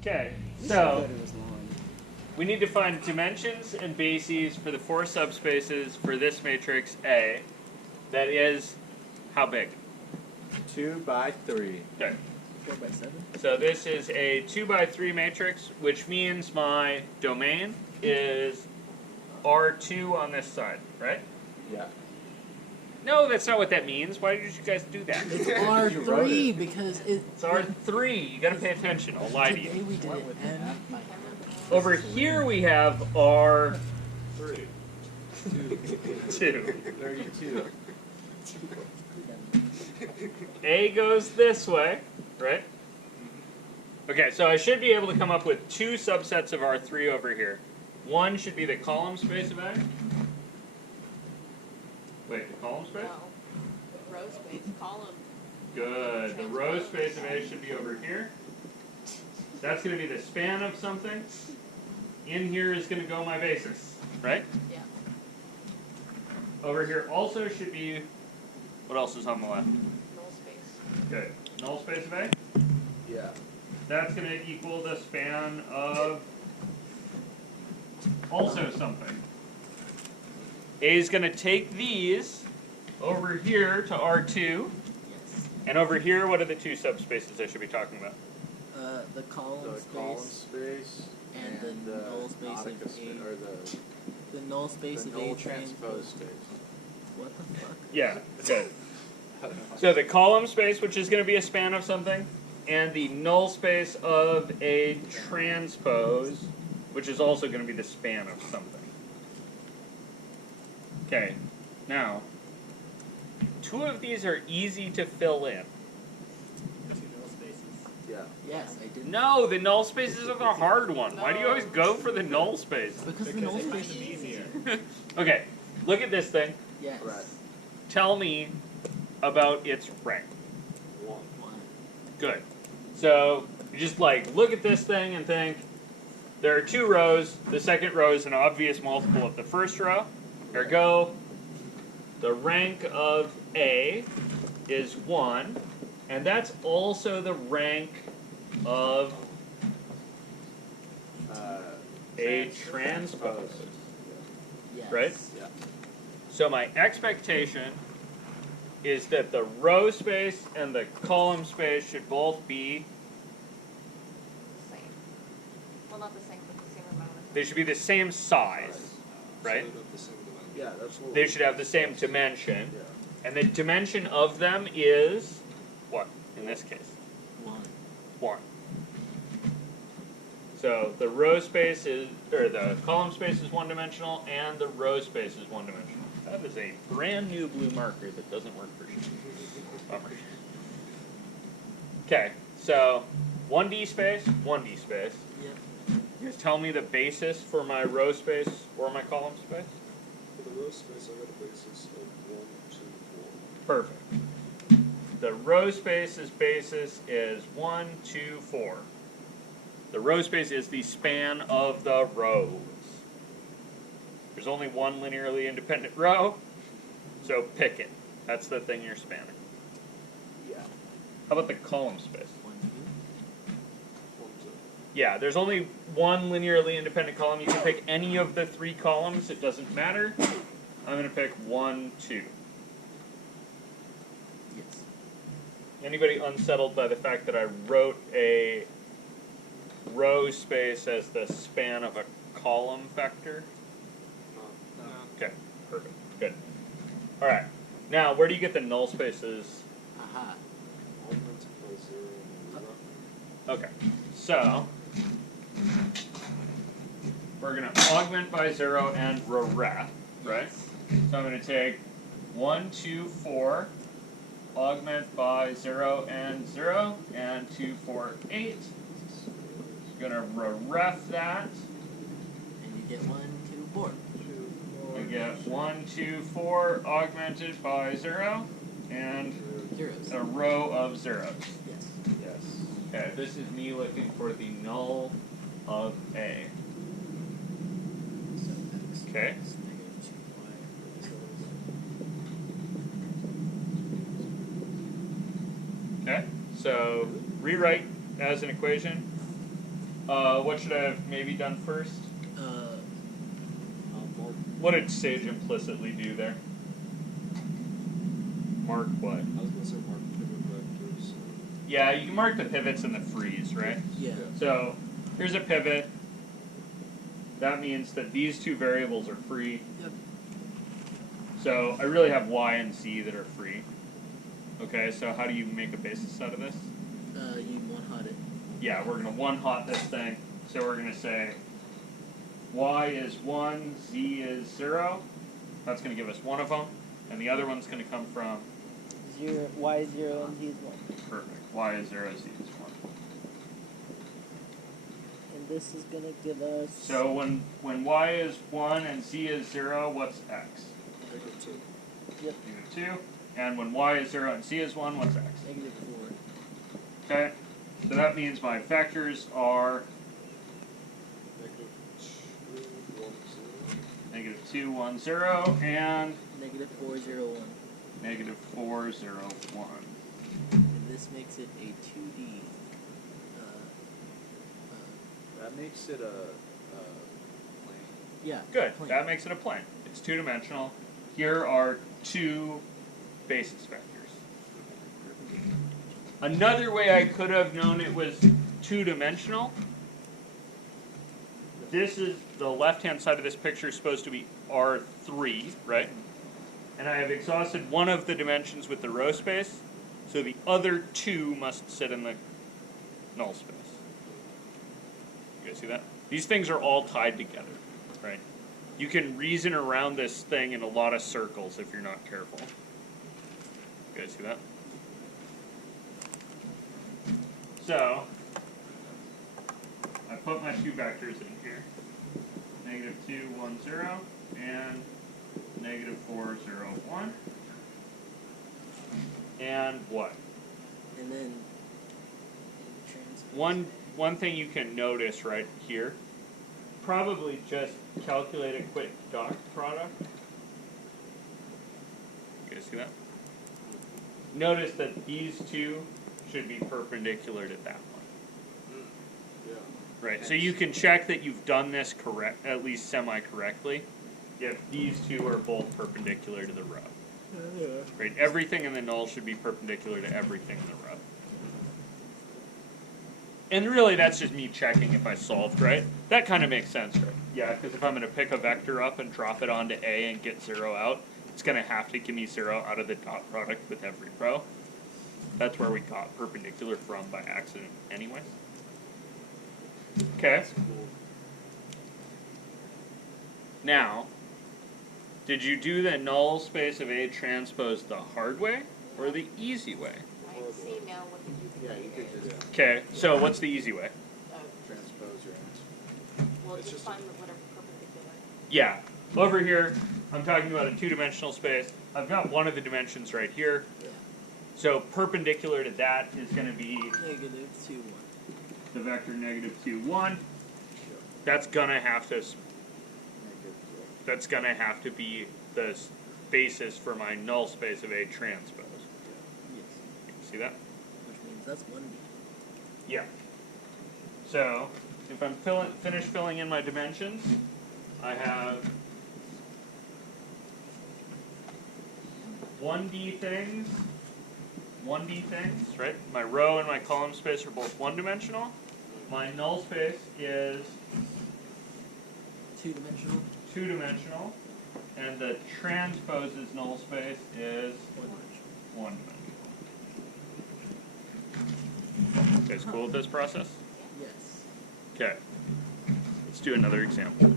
Okay, so we need to find dimensions and bases for the 4 subspaces for this matrix A. That is, how big? 2 by 3. Okay. 4 by 7. So this is a 2 by 3 matrix, which means my domain is R2 on this side, right? Yeah. No, that's not what that means. Why did you guys do that? It's You wrote R3 it. because It's R3. You gotta pay attention. I'll lie to today you. we did it N by Over here we have R2. 32. A goes this way, right? Okay, so I should be able to come up with 2 subsets of R3 over here. One should be the column space of A. Wait, the column space? No. Row space, column. Good. The row space of A should be over here. That's going to be the span of something. In here is going to go my basis, right? Yeah. Over here also should be, what else is on the left? Null space. Good. Null space of A. Yeah. That's going to equal the span of also something. A is going to take these over here to R2. Yes. And over here, what are the 2 subspaces I should be talking about? The column The space column space and the null space of A. or The null space the of null A transpose space. What the fuck? Yeah, good. So the column space, which is going to be a span of something, and the null space of a transpose, which is also going to be the span of something. Okay, now, 2 of these are easy to fill in. 2 null spaces. Yeah. Yes, I did. No, the null spaces are the hard one. Why do you always go for the null space? Because the null space is easier. Okay, look at this thing. Yes. Right. Tell me about its rank. 1. 1. Good. So you just like look at this thing and think there are 2 rows. The second row is an obvious multiple of the first row. Ergo, the rank of A is 1, and that's also the rank of a transpose. Yes. Right? Yeah. So my expectation is that the row space and the column space should both be, Same. Well, not the same, but the same amount of. they should be the same size, right? Yeah, that's what They should have the same dimension. Yeah. And the dimension of them is, what, in this case? 1. 1. So the row space is, or the column space is 1-dimensional, and the row space is 1-dimensional. That is a brand new blue marker that doesn't work for you. Bummer. Okay, so 1D space, 1D space. Yep. You guys tell me the basis for my row space or my column space? For the row space, I got a basis of 1, 2, 4. Perfect. The row space's basis is 1, 2, 4. The row space is the span of the rows. There's only one linearly independent row, so pick it. That's the thing you're spanning. Yeah. How about the column space? 1, 1, 2. Yeah, there's only one linearly independent column. You can pick any of the 3 columns. It doesn't matter. I'm going to pick 1, 2. 2. Yes. Anybody unsettled by the fact that I wrote a row space as the span of a column vector? No. Okay, perfect. Good. All right. Now, where do you get the null spaces? Aha. Augmented by 0 and 1. Okay. So, we're going to augment by 0 and ref, right? So I'm going to take 1, 2, 4, augment by 0 and 0, and 2, 4, 8. Going to ref that. And you get 1, 2, 4. We get 1, 2, 4 augmented by 0, and Zeros. a row of zeros. Yes. Yes. Okay, this is me looking for the null of A. So x Okay. is negative 2y. Okay, so rewrite as an equation What should I have maybe done first? Mark. What did Sage implicitly do there? Mark what? I was gonna say mark pivot vectors. Yeah, you can mark the pivots and the frees, right? Yeah. So here's a pivot. That means that these two variables are free. Yep. So I really have y and z that are free. Okay, so how do you make a basis out of this? You one hot it. Yeah, we're gonna one hot this thing. So we're gonna say y is 1, z is 0. That's gonna give us one of them. And the other one's gonna come from, 0, y is 0 and z is 1. perfect, y is 0, z is 1. And this is going to give us... So when y is 1 and z is 0, what's x? -2. Yep. -2. And when y is 0 and z is 1, what's x? -4. Okay, so that means my vectors are -2, 1, 0. -2, 1, 0, and -4, 0, 1. -4, 0, 1. And this makes it a 2D. That makes it a plane. Yeah. Good, plane. that makes it a plane. It's two-dimensional. Here are two basis vectors. Another way I could have known it was two-dimensional, this is, the left-hand side of this picture is supposed to be R3, right? And I have exhausted one of the dimensions with the row space, so the other two must sit in the null space. You guys see that? These things are all tied together, right? You can reason around this thing in a lot of circles if you're not careful. You guys see that? So, I put my two vectors in here. -2, 1, 0, and -4, 0, 1. And what? And then One thing you can notice right here, probably just calculate a quick dot product. You guys see that? Notice that these two should be perpendicular to that one. Yeah. Right, so you can check that you've done this correct, at least semi-correctly, if these two are both perpendicular to the row. Right, everything in the null should be perpendicular to everything in the row. And really, that's just me checking if I solved right. That kind of makes sense, right? Yeah, because if I'm going to pick a vector up and drop it onto A and get 0 out, it's going to have to give me 0 out of the dot product with every row. That's where we got perpendicular from by accident anyways. Okay. That's cool. Now, did you do the null space of A transpose the hard way or the easy way? I see now what the Yeah, you could just Okay, so what's the easy way? transpose your answer. We'll It's just just a- find whatever perpendicular. Yeah, over here, I'm talking about a two-dimensional space. I've got one of the dimensions right here. Yeah. So perpendicular to that is going to be -2, 1. the vector -2, 1. That's gonna have to. That's gonna have to be the basis for my null space of A transpose. Yes. You see that? Which means that's 1D. Yeah. So if I'm finished filling in my dimensions, I have 1D things, right? My row and my column space are both one-dimensional. My null space is 2-dimensional. two-dimensional, and the transpose's null space is 1-dimensional. one-dimensional. You guys cool with this process? Yes. Okay. Let's do another example.